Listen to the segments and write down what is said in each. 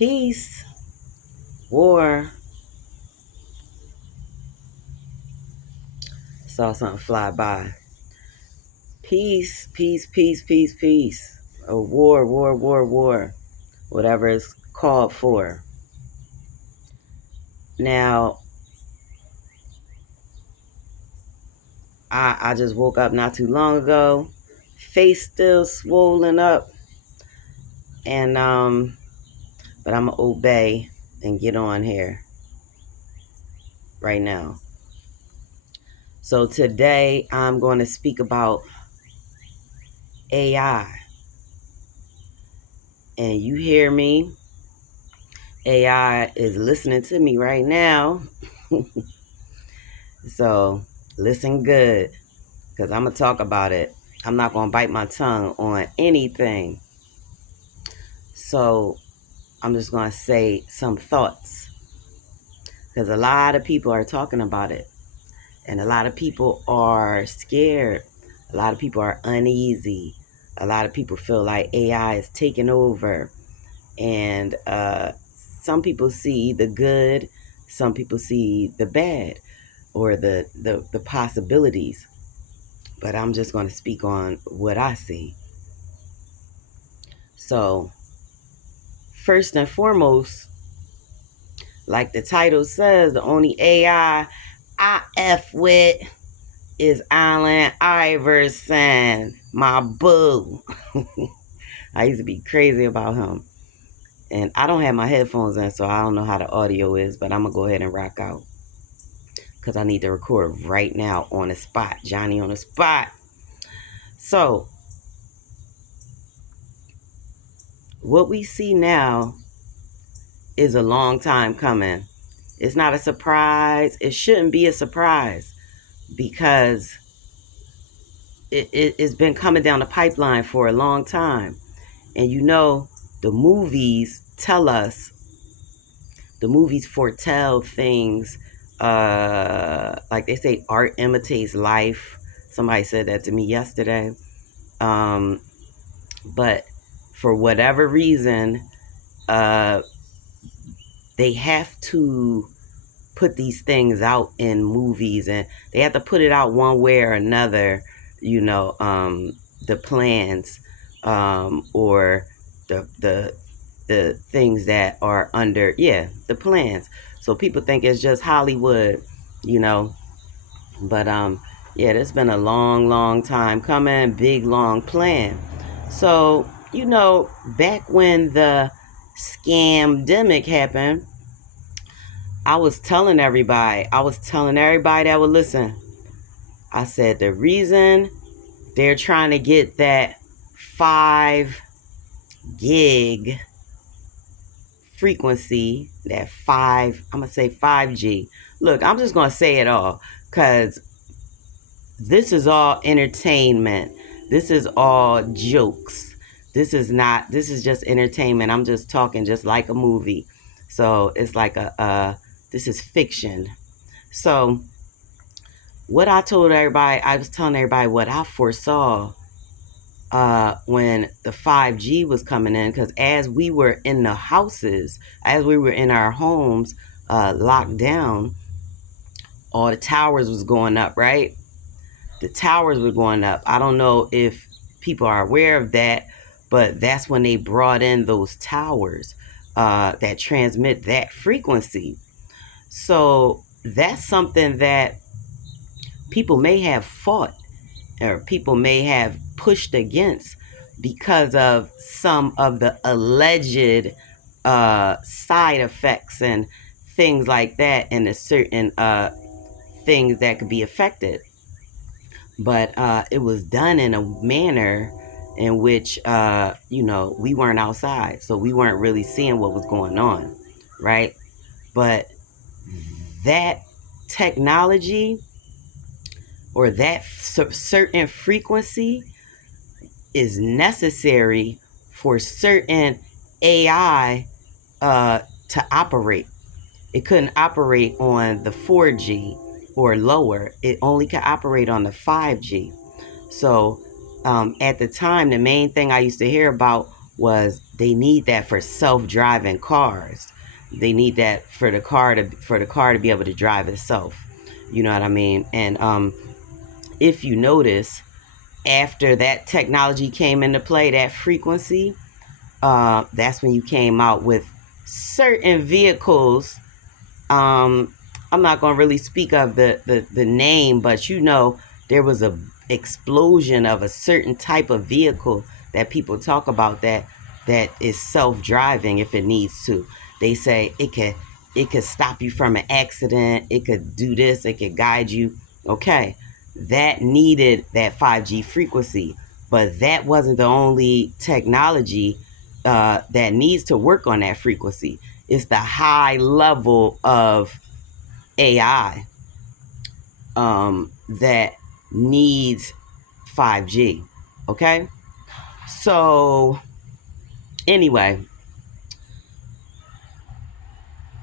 Peace, war. Saw something fly by. Peace, peace, peace, peace, peace. A war, war, war, war. Whatever it's called for. Now, I just woke up not too long ago. Face still swollen up. And but I'm gonna obey and get on here right now. So today I'm going to speak about AI. And you hear me? AI is listening to me right now. So listen good, because I'm going to talk about it. I'm not going to bite my tongue on anything. So I'm just going to say some thoughts, because a lot of people are talking about it. And a lot of people are scared. A lot of people are uneasy. A lot of people feel like AI is taking over. And some people see the good, some people see the bad, or the possibilities. But I'm just going to speak on what I see. So, first and foremost, like the title says, the only AI I F with is Allen Iverson, my boo. I used to be crazy about him. And I don't have my headphones in, so I don't know how the audio is, but I'm going to go ahead and rock out, because I need to record right now on the spot. Johnny on the spot. So, what we see now is a long time coming. It's not a surprise. It shouldn't be a surprise, because it's been coming down the pipeline for a long time. And you know, the movies tell us, the movies foretell things, like they say, art imitates life. Somebody said that to me yesterday. But for whatever reason, they have to put these things out in movies, and they have to put it out one way or another, the plans, or the things that are under, the plans. So people think it's just Hollywood, but it's been a long time coming, big long plan. So, back when the scamdemic happened, I was telling everybody that would listen. I said the reason they're trying to get that 5 gig frequency, that 5, I'm going to say 5G. Look, I'm just going to say it all, because this is all entertainment. This is all jokes. This is just entertainment. I'm just talking just like a movie. So it's like this is fiction. So what I told everybody, I was telling everybody what I foresaw when the 5G was coming in, because as we were in the houses, as we were in our homes, locked down, all the towers was going up, right? The towers were going up. I don't know if people are aware of that, but that's when they brought in those towers that transmit that frequency. So that's something that people may have fought, or people may have pushed against, because of some of the alleged side effects and things like that, and the certain things that could be affected. But it was done in a manner in which, we weren't outside, so we weren't really seeing what was going on, right? But that technology, or that certain frequency, is necessary for certain AI to operate. It couldn't operate on the 4G or lower. It only could operate on the 5G. So at the time, the main thing I used to hear about was they need that for self-driving cars. They need that for the car to be able to drive itself. You know what I mean? And if you notice, after that technology came into play, that frequency, that's when you came out with certain vehicles. I'm not going to really speak of the name, but there was a explosion of a certain type of vehicle that people talk about that is self-driving if it needs to. They say it could stop you from an accident. It could do this. It could guide you. Okay, that needed that 5G frequency, but that wasn't the only technology that needs to work on that frequency. It's the high level of AI that needs 5G. Okay? So, anyway,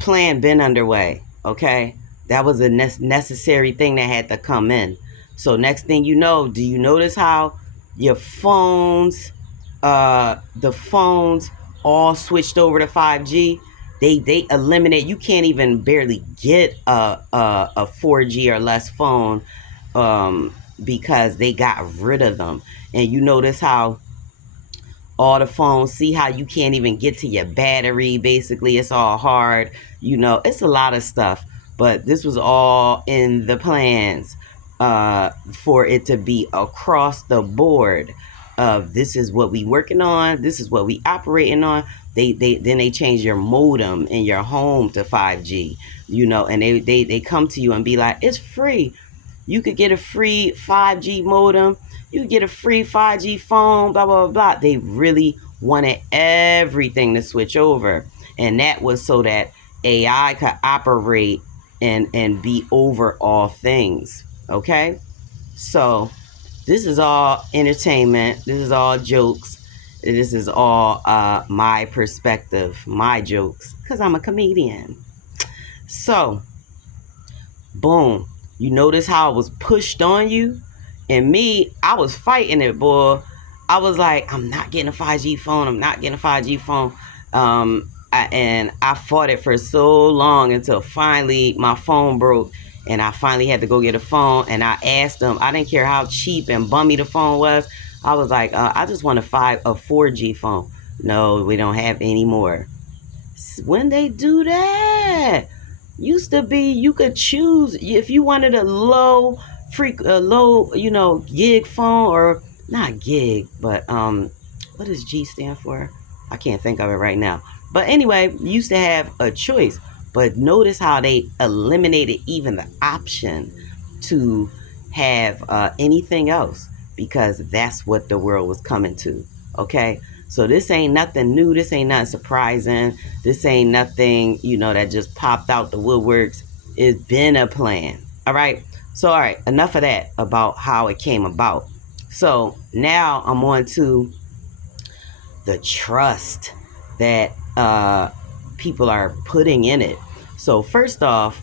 plan been underway. Okay? That was a necessary thing that had to come in. So, next thing you know, do you notice how your the phones all switched over to 5G? They eliminate. You can't even barely get a 4G or less phone, because they got rid of them. And you notice how all the phones, see how you can't even get to your battery. Basically, it's all hard. It's a lot of stuff. But this was all in the plans, for it to be across the board. Of this is what we working on. This is what we operating on. They change your modem in your home to 5G. And they come to you and be like, it's free. You could get a free 5G modem. You could get a free 5G phone, blah, blah, blah, blah. They really wanted everything to switch over. And that was so that AI could operate and be over all things. Okay? So this is all entertainment. This is all jokes. This is all my perspective, my jokes, because I'm a comedian. So, boom. You notice how it was pushed on you? And me, I was fighting it, boy. I was like, I'm not getting a 5G phone. I'm not getting a 5G phone. And I fought it for so long until finally my phone broke. And I finally had to go get a phone. And I asked them, I didn't care how cheap and bummy the phone was. I was like, I just want a 4G phone. No, we don't have any more. When they do that, used to be you could choose if you wanted a low gig phone, or not gig, but what does G stand for? I can't think of it right now. But anyway, you used to have a choice. But notice how they eliminated even the option to have anything else, because that's what the world was coming to. Okay, so this ain't nothing new. This ain't nothing surprising. This ain't nothing, that just popped out the woodworks. It's been a plan. All right. So, all right, enough of that about how it came about. So now I'm on to the trust that people are putting in it. So first off,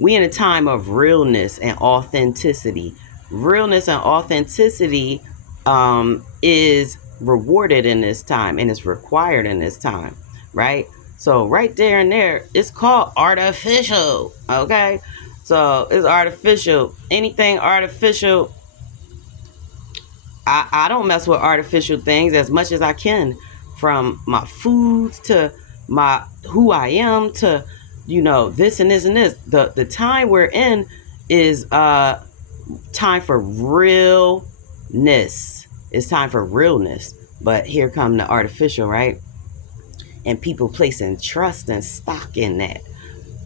we in a time of realness and authenticity. Realness and authenticity is rewarded in this time, and it's required in this time, right? So right there and there, it's called artificial, okay? So it's artificial. Anything artificial, I don't mess with artificial things as much as I can, from my foods to my who I am to this and this and this. The time we're in is time for realness. It's time for realness. But here come the artificial, right? And people placing trust and stock in that.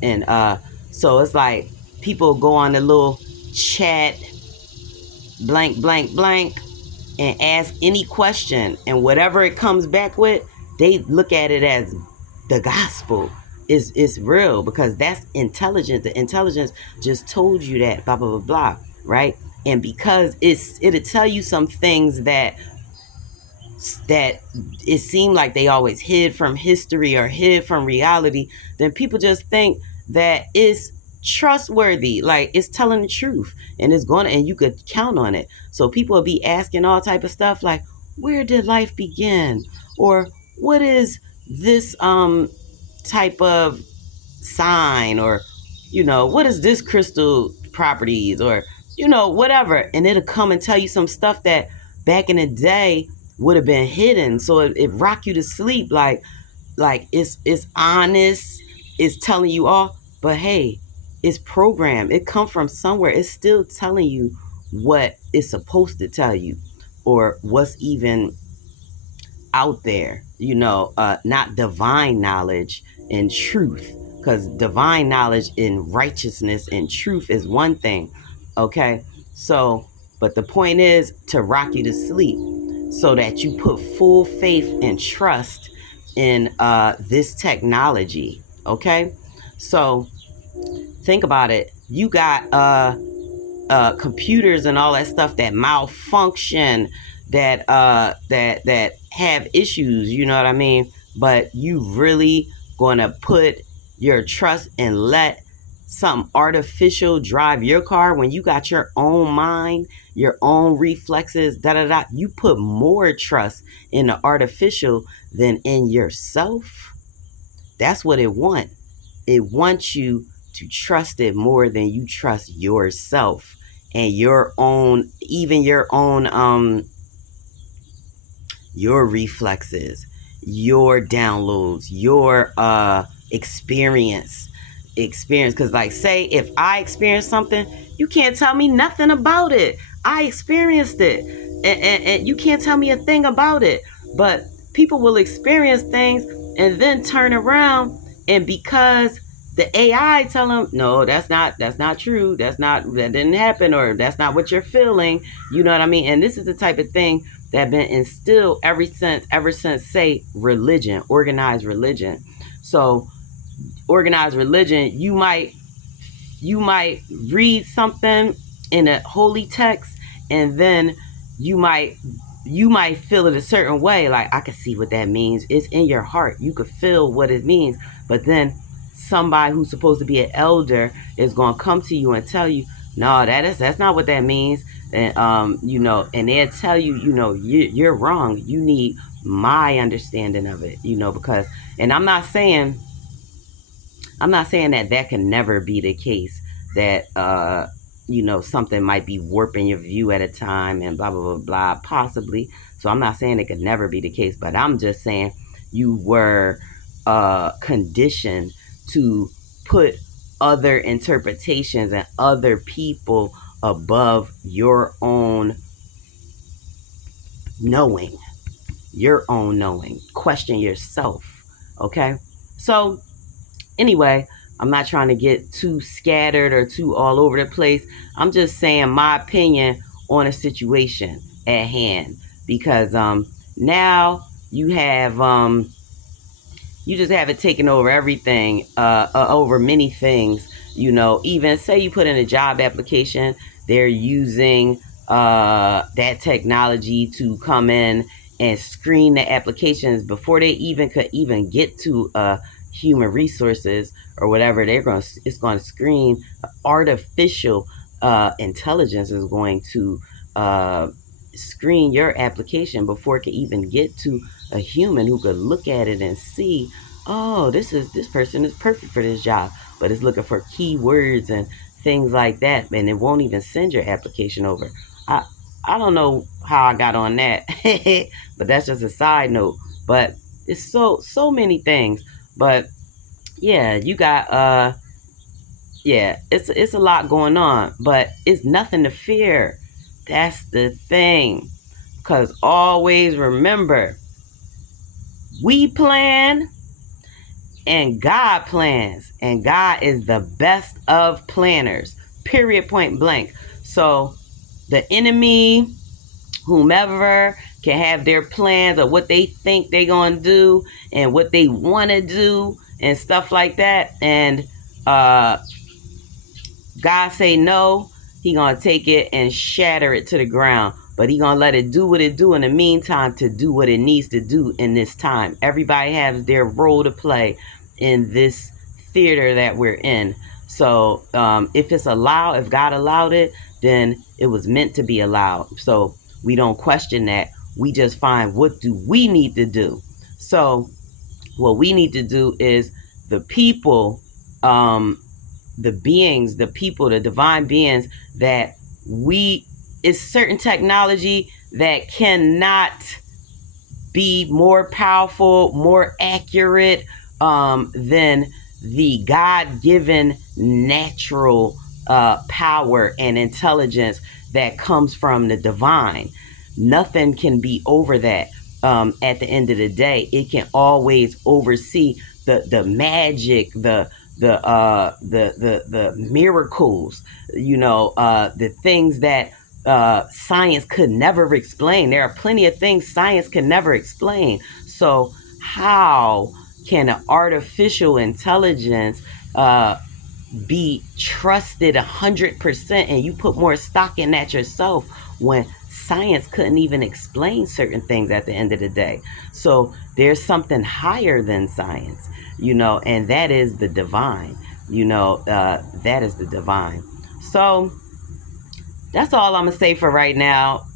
And so it's like people go on the little chat blank blank blank and ask any question, and whatever it comes back with, they look at it as the gospel. Is real, because that's intelligence. The intelligence just told you that, blah blah blah blah, right? And because it'll tell you some things that it seemed like they always hid from history or hid from reality, then people just think that it's trustworthy, like it's telling the truth, and and you could count on it. So people will be asking all type of stuff like, where did life begin? Or what is this type of sign? Or, what is this crystal properties? Or, whatever. And it'll come and tell you some stuff that back in the day would have been hidden. So it rock you to sleep, like it's honest, it's telling you all, but hey, it's programmed, it come from somewhere, it's still telling you what it's supposed to tell you, or what's even out there, not divine knowledge and truth, because divine knowledge and righteousness and truth is one thing. Okay, so but the point is to rock you to sleep so that you put full faith and trust in this technology. Okay, so think about it. You got computers and all that stuff that malfunction, that have issues, you know what I mean? But you really gonna put your trust and let some artificial drive your car when you got your own mind, your own reflexes, da da da. You put more trust in the artificial than in yourself. That's what it wants. It wants you to trust it more than you trust yourself and your own, even your reflexes, your downloads, your experience. Because like, say if I experience something, you can't tell me nothing about it. I experienced it, and you can't tell me a thing about it. But people will experience things and then turn around, and because the AI tell them, no, that's not true, that didn't happen, or that's not what you're feeling, you know what I mean? And this is the type of thing that been instilled ever since, say, religion, organized religion. So organized religion, you might read something in a holy text, and then you might you might feel it a certain way, like, I can see what that means. It's in your heart, you could feel what it means. But then somebody who's supposed to be an elder is going to come to you and tell you, no, that's not what that means. And and they'll tell you, you're wrong, you need my understanding of it, because, and I'm not saying that can never be the case, that something might be warping your view at a time and blah blah blah blah, possibly. So I'm not saying it could never be the case, but I'm just saying you were conditioned to put other interpretations and other people above your own knowing, question yourself. Okay, so anyway, I'm not trying to get too scattered or too all over the place. I'm just saying my opinion on a situation at hand, because now you just have it taken over everything, over many things. Even say you put in a job application, they're using that technology to come in and screen the applications before they even could even get to human resources or whatever. It's going to screen. Artificial intelligence is going to screen your application before it can even get to a human who could look at it and see, oh, this person is perfect for this job, but it's looking for keywords and things like that, and it won't even send your application over. I don't know how I got on that, but that's just a side note. But it's so many things. But yeah, you got yeah, it's a lot going on, but it's nothing to fear. That's the thing. Because always remember, we plan and God plans, and God is the best of planners. Period, point blank. So the enemy, whomever, can have their plans of what they think they're going to do and what they want to do and stuff like that. And God say no, he gonna take it and shatter it to the ground. But he gonna let it do what it do in the meantime to do what it needs to do in this time. Everybody has their role to play in this theater that we're in. So if it's allowed, if God allowed it, then it was meant to be allowed. So we don't question that. We just find, what do we need to do? So what we need to do is the people, the beings, the people, the divine beings that we, it's certain technology that cannot be more powerful, more accurate than the God given natural power and intelligence that comes from the divine. Nothing can be over that. At the end of the day, it can always oversee the magic, the miracles, the things that science could never explain. There are plenty of things science can never explain. So how can an artificial intelligence be trusted 100%, and you put more stock in that yourself when science couldn't even explain certain things at the end of the day? So there's something higher than science, and that is the divine. That is the divine. So that's all I'm gonna say for right now.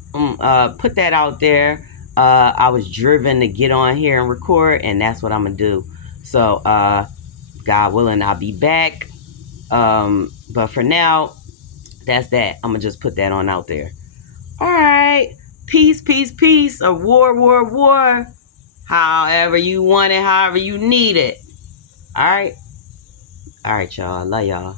Put that out there. I was driven to get on here and record, and that's what I'm gonna do. So, God willing, I'll be back. But for now, that's that. I'm gonna just put that on out there. All right, peace, peace, peace. Or war, war, war. However you want it, however you need it. All right, y'all. I love y'all.